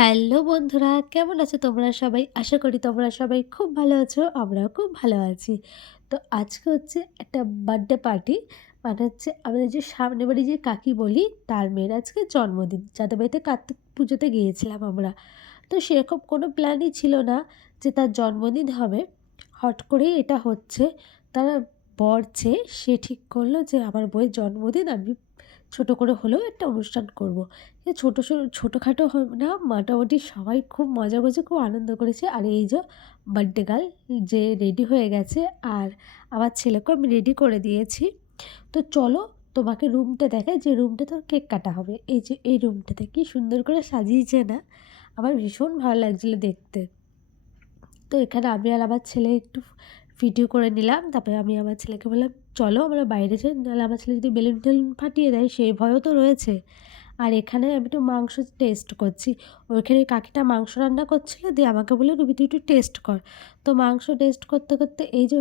Hello বন্ধুরা, কেমন আছো তোমরা সবাই? আশা করি তোমরা সবাই খুব ভালো আছো। আমরাও খুব ভালো আছি। তো আজকে হচ্ছে একটা বার্থডে পার্টি। মানে হচ্ছে আমাদের যে সামনের বাড়ি যে কাকি বলি, তার মেয়ের আজকে জন্মদিন। যাদের বাড়িতে কার্তিক পুজোতে গিয়েছিলাম আমরা। তো সেরকম কোনো প্ল্যানই ছিল না যে তার জন্মদিন হবে। হট করেই এটা হচ্ছে। তারা বর চেয়ে সে ঠিক করলো যে আমার বউয়ের জন্মদিন আমি ছোটো করে হলেও একটা অনুষ্ঠান করব। এ ছোটোখাটো না, মোটামুটি সবাই খুব মজা করেছে, খুব আনন্দ করেছে। আর এই যে বার্থডে গার্ল যে রেডি হয়ে গেছে, আর আমার ছেলেকেও আমি রেডি করে দিয়েছি। তো চলো তোমাকে রুমটা দেখাই, যে রুমটা তোর কেক কাটা হবে। এই যে এই রুমটাতে কি সুন্দর করে সাজিয়েছে না, আমার ভীষণ ভালো লাগছিলো দেখতে। তো এখানে আমি আর আমার ছেলে একটু ভিডিও করে নিলাম। তারপরে আমি আমার ছেলেকে বললাম, চলো আমরা বাইরে যাই, নাহলে আমার ছেলে যদি বেলুন টেলুন ফাটিয়ে দেয় সেই ভয়ও তো রয়েছে। আর এখানে আমি একটু মাংস টেস্ট করছি। ওইখানে কাকিটা মাংস রান্না করছিল, দিয়ে আমাকে বললো, রুবি তুই একটু টেস্ট কর। তো মাংস টেস্ট করতে করতে এই যে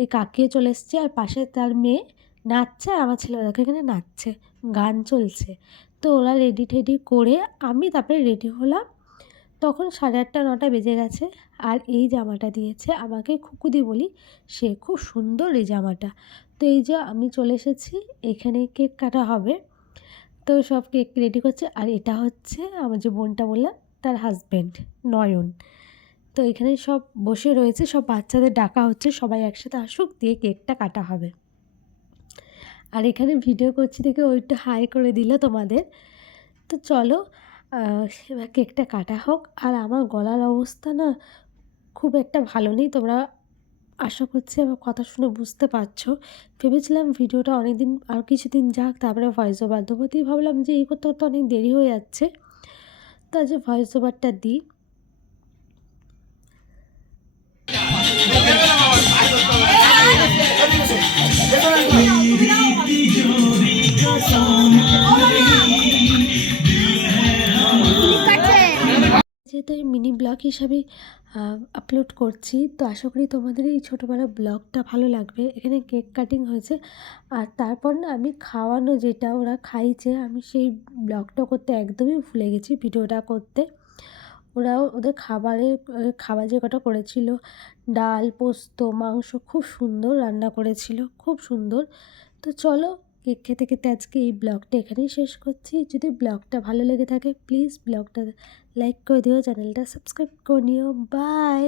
এই কাকিয়ে চলে এসছে, আর পাশে তার মেয়ে নাচছে, আর আমার ছেলে দেখো এখানে নাচছে, গান চলছে। তো ওরা রেডি টেডি করে আমি তারপরে রেডি হলাম। তখন 8:30-9টা বেজে গেছে। আর এই জামাটা দিয়েছে আমাকে, খুকুদি বলি, সে খুব সুন্দর এই জামাটা। তো এই যে আমি চলে এসেছি, এখানে কেক কাটা হবে। তো সব কেক রেডি করছে। আর এটা হচ্ছে আমার যে বোনটা বললাম, তার হাজব্যান্ড নয়ন। তো এখানে সব বসে রয়েছে, সব বাচ্চাদের ডাকা হচ্ছে সবাই একসাথে আসুক, দিয়ে কেকটা কাটা হবে। আর এখানে ভিডিও করছি দেখে ওইটা হাই করে দিল তোমাদের। তো চলো এবার কেকটা কাটা হোক। আর আমার গলার অবস্থা না খুব একটা ভালো নেই, তোমরা আশা করছি আমার কথা শুনে বুঝতে পারছো। ভেবেছিলাম ভিডিওটা অনেক দিন আর কিছুদিন যাক, তারপরে ভয়েস ওভার দেবো। দিয়ে ভাবলাম যে এই করতে করতে অনেক দেরি হয়ে যাচ্ছে, তা যে ভয়েস ওভারটা দিই। যেহেতু আমি মিনি ব্লগ হিসাবে আপলোড করছি, তো আশা করি তোমাদের এই ছোটোবেলা ব্লগটা ভালো লাগবে। এখানে কেক কাটিং হয়েছে, আর তারপর না আমি খাওয়ানো যেটা ওরা খাইছে, আমি সেই ব্লগটা করতে একদমই ভুলে গেছি, ভিডিওটা করতে। ওরাও ওদের খাবার যে কটা করেছিল, ডাল, পোস্ত, মাংস খুব সুন্দর রান্না করেছিল, খুব সুন্দর। তো চলো কেক খেতে খেতে আজকে এই ব্লগটা এখানেই শেষ করছি। যদি ব্লগটা ভালো লেগে থাকে প্লিজ ব্লগটা লাইক করে দিও, চ্যানেলটা সাবস্ক্রাইব করে নিও। বাই।